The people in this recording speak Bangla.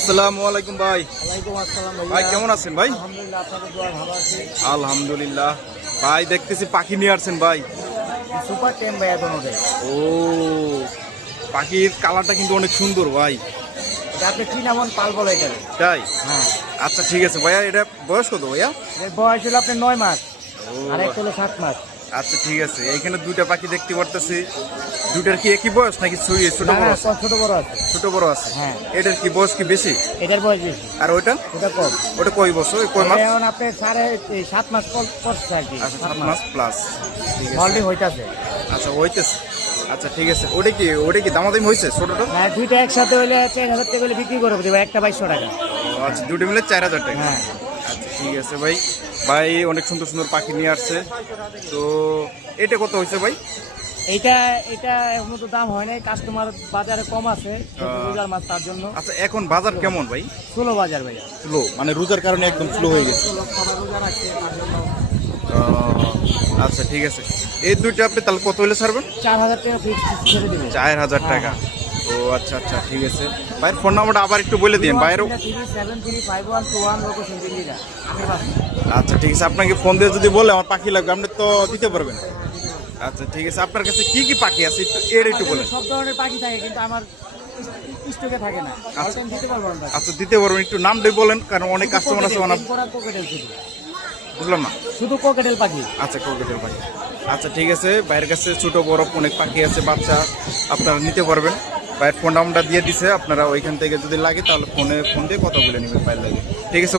আসসালামু আলাইকুম ভাই। ওয়ালাইকুম আসসালাম ভাই কেমন আছেন ভাই? আলহামদুলিল্লাহ, আপনাদের দোয়া ভালো আছি। আলহামদুলিল্লাহ। ভাই দেখতেছি পাখি নিয়ে আসছেন ভাই। সুপার টেম ভাইয়া দোনোটাই। ও, পাখির কালারটা কিন্তু অনেক সুন্দর ভাই। এটা আপনি কি নামন পাল বলে এটা? তাই? হ্যাঁ, আচ্ছা ঠিক আছে ভাইয়া, এটা বয়স কত ভাইয়া? এর বয়স হলো আপনার 9 মাস, ও আর একটা হলো 7 মাস। আচ্ছা ঠিক আছে, এইখানে দুইটা পাখি দেখতে পারতেছি। দুইটার কি একই বয়স নাকি ছোট না, বড় না, আছে? ছোট বড় আছে। ছোট বড় আছে। হ্যাঁ। এটার কি বয়স কি বেশি? এটার বয়স বেশি, আর ওইটা? ওটা কম। ওটা কয় বছর, কয় মাস? এটা এখন আপনার 7 মাস পড়ছে আর কি। আচ্ছা 7 মাস প্লাস। ঠিক আছে। হলডিং হইতাছে। আচ্ছা হইতেছে। আচ্ছা ঠিক আছে, ওটা কি দামাদামি হয়েছে ছোটটা? হ্যাঁ, দুইটা একসাথে হইলে 4000 টাকা হলে বিক্রি করে দেবো, একটা 2200 টাকা। ও আচ্ছা, দুটো মিলে 4000 টাকা। হ্যাঁ। আচ্ছা ঠিক আছে ভাই। ভাই অনেক সুন্দর সুন্দর পাখি নিয়ে আসছে। তো এটা কত হয়েছে ভাই? এটা এটা এখন তো দাম হয় নাই, কাস্টমার বাজারে কম আছে, রোজার মাছ তার জন্য। আচ্ছা এখন বাজার কেমন ভাই? ষোলো বাজার ভাইয়া। স্লো, মানে রোজার কারণে একদম স্লো হয়ে গেছে। রোজার আছে তার জন্য। আচ্ছা ঠিক আছে, এই দুইটা আপনি তাহলে কত হলে ছাড়বেন? 4000 টাকা ফিক্স ছেড়ে দিবেন। 4000 টাকা। ও আচ্ছা আচ্ছা ঠিক আছে। ভাইয়ের ফোন নাম্বারটা আবার একটু বলে দিন বাইরেও। 735121 লোকেশন দিল্লিটা। আমি বাস। আচ্ছা ঠিক আছে, আপনাকে ফোন দিয়ে যদি বলে আমার পাখি লাগবে আপনি তো দিতে পারবেন। আচ্ছা ঠিক আছে, আপনার কাছে কি কি পাখি আছে একটু বলেন। সব ধরনের পাখি থাকে, কিন্তু আমার স্টকে থাকে না। অল টাইম দিতে পারবো না। আচ্ছা দিতে পারবেন, একটু নাম দিয়ে বলেন, কারণ অনেক কাস্টমার আছে অনেক। কোকেটেল শুধু। বুঝলাম না। শুধু কোকেটেল পাখি। আচ্ছা কোকেটেল পাখি। আচ্ছা ঠিক আছে, ভাইয়ের কাছে ছোট বড় অনেক পাখি আছে, বাচ্চা আপনারা নিতে পারবেন। ভাইয়ের ফোন নাম্বারটা দিয়ে দিছে, আপনারা ওইখান থেকে যদি লাগে তাহলে ফোন দিয়ে কথা বলে নেবেন ভাইয়ের লাগে। ঠিক আছে।